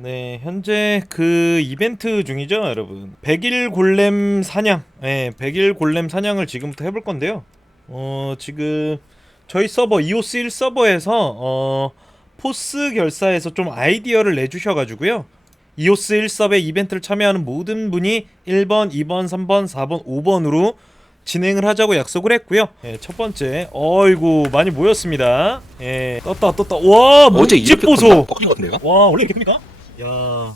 네, 현재 그 이벤트 중이죠, 여러분. 100일 골렘 사냥. 네, 100일 골렘 사냥을 지금부터 해볼 건데요. 어, 지금 저희 서버 이오스 1 서버에서 어, 포스 결사에서 좀 아이디어를 내주셔 가지고요. 이오스 1 서버의 이벤트를 참여하는 모든 분이 1번, 2번, 3번, 4번, 5번으로 진행을 하자고 약속을 했고요. 예, 첫 번째, 어이구 많이 모였습니다. 예, 떴다 떴다. 와, 어제 집 이렇게 보소. 와, 원래 이렇게 큽니까? 야,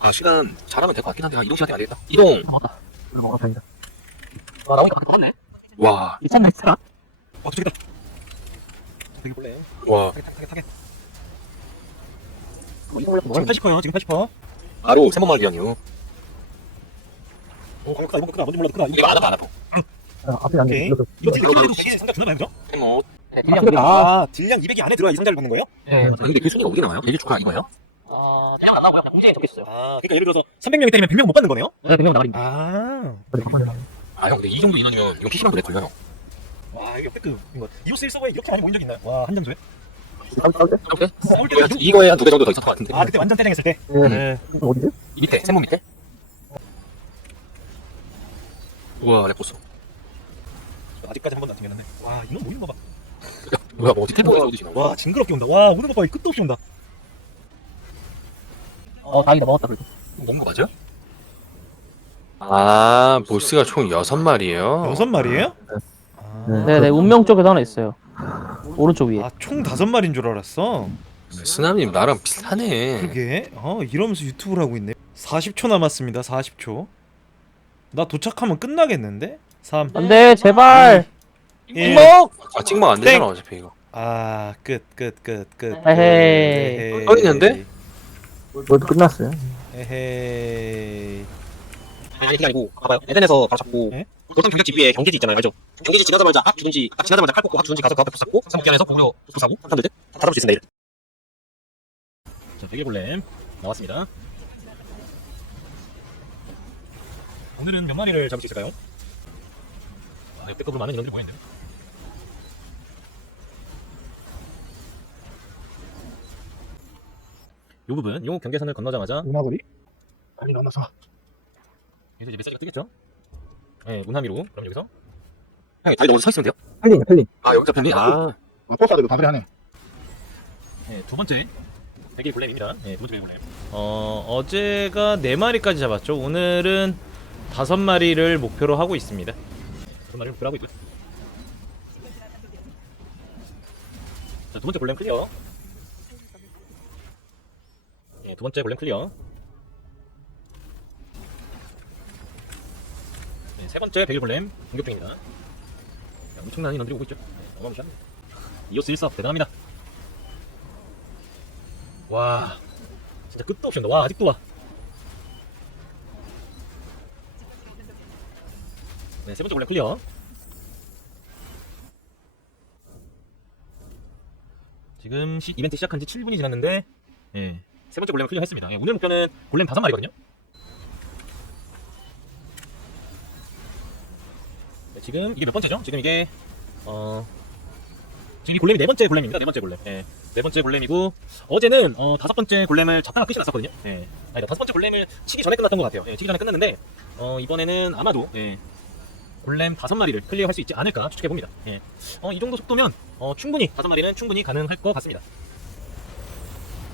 아 시간 잘하면 될 것 같긴 한데 아, 이동 시간 안 되겠다 이동 먹었다. 이거 먹어 다행이다. 와 나오니까 밖에 돌았네 와 미쳤나 했어? 어, 저기다. 되게 볼래. 타게 타게. 이거 올려 지금 80%요. 지금 80%. 바로 3번만 기량이요 오, 광고 크다. 이거 크다. 뭔지 몰라도 크다. 이거 안 하면 안 하고 앞에 안 오케이. 돼. 이거 이거 생각 주나 봐요, 그죠? 뭐 그냥 아, 딜량 200이 안에 들어야 이 상자를 받는 거예요? 예. 근데 그 순위가 어디 나와요? 얘기 축하 이거예요? 그냥 안 나오고요. 공지에 적혔어요. 아, 그러니까 예를 들어서 300명이 때리면 100명 못 받는 거네요? 네, 그냥 나가리. 아. 아 형 근데 이 정도 인원이면 이거 PC방도 내 걸려요 와, 이게 역대급인 것. 이오스 1 서버에 이렇게 많이 모인 적 있나요? 와, 한 장소에? 이렇게? 올 이거 때 이거에 한두배 정도 더 있었을 것 같은데 아, 그때 완전 때장했을 때. 예. 네. 이거 어디지? 이 밑에 샘문 밑에 우와 렉보스 아직까지 한 번도 안 튕겼는데. 와, 이놈 모이는 거 봐. 뭐야 뭐 어디 어디지 나 와, 징그럽게 온다. 와, 오는 거 봐. 끝도 없이 온다. 어, 다행이다. 먹었다 그래도. 먹은 거 맞아? 아 보스가 총 6마리에요? 여섯 마리예요? 네. 아, 네네 운명 쪽에도 하나 있어요 오른쪽 위에 아, 총 다섯 마리인 줄 알았어. 스나님 나랑 비슷하네 그게 어 이러면서 유튜브를 하고 있네 40초 남았습니다 40초 나 도착하면 끝나겠는데 3 안돼 제발 1아 찍먹 안 되잖아 어차피 이거 아 끝 끝 끝 끝 에헤이. 떠 있는데? 뭐 끝났어요. 에헤이 아니 아니고 봐봐요 에덴에서 바로 잡고 예? 어떤 경기지 위에 경기지 있잖아요 알죠? 경기지 지나자마자 악 주든지 딱 지나자마자 칼 꽂고 악 주든지 가서 그 앞에 부쌌고 상복기안에서 고구려 부사고 한탄들 다 잡을 수 있습니다 이를 자 백일골렘 나왔습니다 오늘은 몇 마리를 잡을 수 있을까요? 아 역대급으로 많은 인원들이 모여있네 요 부분 요 경계선을 건너자마자 운하고리? 빨리 만나서. 여기서 이제 메시지가 뜨겠죠? 네 문하미로 그럼 여기서 형이 다리 넘어서 서 있으면 돼요? 펠링, 펠링. 아 여기가 편리? 아 아, 포스하드도 다 그래 하네. 네, 두 번째 백일 골렘입니다. 네, 두 번째 백일 골렘. 어, 어제가 네 마리까지 잡았죠. 오늘은 다섯 마리를 목표로 하고 있습니다. 네, 다섯 마리를 목표로 하고 있고요. 자, 두 번째 골렘 클리어. 네, 두 번째 골렘 클리어. 네, 세 번째 백일 골렘 공격 중입니다. 자, 엄청난 인원들이 오고 있죠. 네, 어마무시합니다. 이오스 1섭 대단합니다. 와 진짜 끝도 없이 와 아직도 와 네, 세 번째 골렘 클리어 지금 시, 이벤트 시작한 지 7분이 지났는데 예, 세 번째 골렘 클리어 했습니다 예, 오늘 목표는 골렘 5마리거든요 네, 지금 이게 몇 번째죠? 지금 이게 어 지금 이 골렘이 네 번째 골렘입니다 네 번째 골렘 예, 네 번째 골렘이고 어제는 어, 다섯 번째 골렘을 잡다가 끝이 났었거든요. 예. 아니다 다섯 번째 골렘을 치기 전에 끝났던 것 같아요. 예, 치기 전에 끝났는데 어, 이번에는 아마도 예, 골렘 다섯 마리를 클리어할 수 있지 않을까 추측해 봅니다. 예. 어, 이 정도 속도면 어, 충분히 다섯 마리는 충분히 가능할 것 같습니다.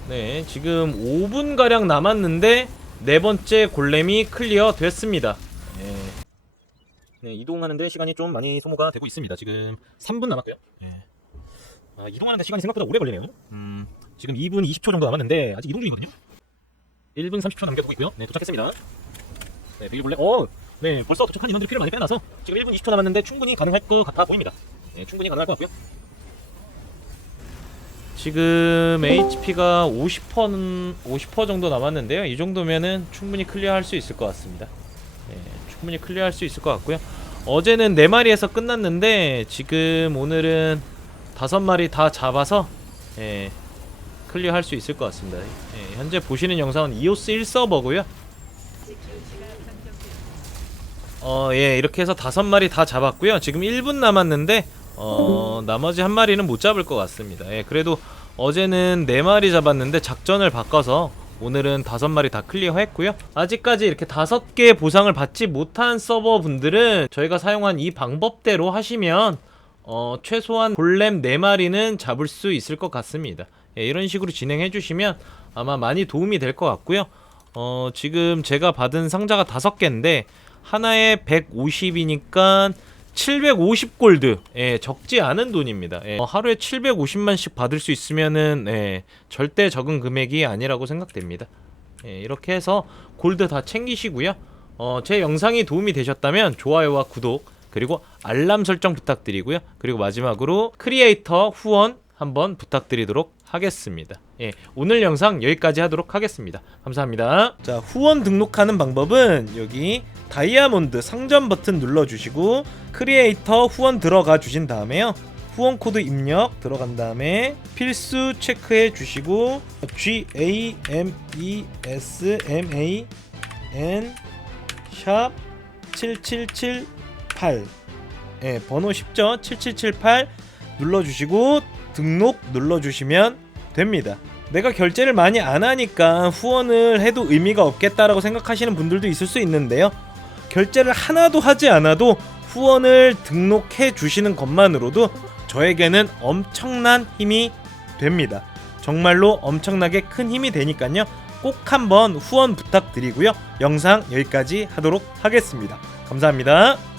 네, 지금 5분 가량 남았는데 네 번째 골렘이 클리어 됐습니다. 예. 네, 이동하는데 시간이 좀 많이 소모가 되고 있습니다. 지금 3분 남았고요. 예. 아, 이동하는데 시간이 생각보다 오래 걸리네요. 음, 지금 2분 20초 정도 남았는데 아직 이동 중이거든요. 1분 30초 남겨두고 있고요. 네, 도착했습니다. 네, 베일 볼레. 어, 네, 벌써 도착한 인원들이 피를 많이 빼놔서 지금 1분 20초 남았는데 충분히 가능할 것 같아 보입니다. 네, 충분히 가능할 것 같고요. 지금 HP가 50%는 50% 정도 남았는데요. 이 정도면은 충분히 클리어할 수 있을 것 같습니다. 네, 충분히 클리어할 수 있을 것 같고요. 어제는 4마리에서 끝났는데 지금 오늘은 다섯 마리 다 잡아서 예, 클리어할 수 있을 것 같습니다. 예, 현재 보시는 영상은 이오스 1 서버고요. 어, 예, 이렇게 해서 다섯 마리 다 잡았고요. 지금 1분 남았는데 어, 나머지 한 마리는 못 잡을 것 같습니다. 예, 그래도 어제는 네 마리 잡았는데 작전을 바꿔서 오늘은 다섯 마리 다 클리어했고요. 아직까지 이렇게 다섯 개의 보상을 받지 못한 서버 분들은 저희가 사용한 이 방법대로 하시면 어, 최소한 골렘 4마리는 잡을 수 있을 것 같습니다. 예, 이런 식으로 진행해 주시면 아마 많이 도움이 될 것 같고요. 어, 지금 제가 받은 상자가 다섯 개인데 하나에 150이니까 750골드. 예, 적지 않은 돈입니다. 예, 어, 하루에 750만씩 받을 수 있으면은 예, 절대 적은 금액이 아니라고 생각됩니다. 예, 이렇게 해서 골드 다 챙기시고요. 어, 제 영상이 도움이 되셨다면 좋아요와 구독 그리고 알람 설정 부탁드리고요. 그리고 마지막으로 크리에이터 후원 한번 부탁드리도록 하겠습니다. 예, 오늘 영상 여기까지 하도록 하겠습니다. 감사합니다. 자, 후원 등록하는 방법은 여기 다이아몬드 상점 버튼 눌러주시고 크리에이터 후원 들어가 주신 다음에요. 후원 코드 입력 들어간 다음에 필수 체크해 주시고 G A M E S M A N 샵 7778 예, 번호 쉽죠? 7778 눌러 주시고 등록 눌러 주시면 됩니다. 내가 결제를 많이 안 하니까 후원을 해도 의미가 없겠다라고 생각하시는 분들도 있을 수 있는데요. 결제를 하나도 하지 않아도 후원을 등록해 주시는 것만으로도 저에게는 엄청난 힘이 됩니다. 정말로 엄청나게 큰 힘이 되니까요. 꼭 한번 후원 부탁드리고요. 영상 여기까지 하도록 하겠습니다. 감사합니다.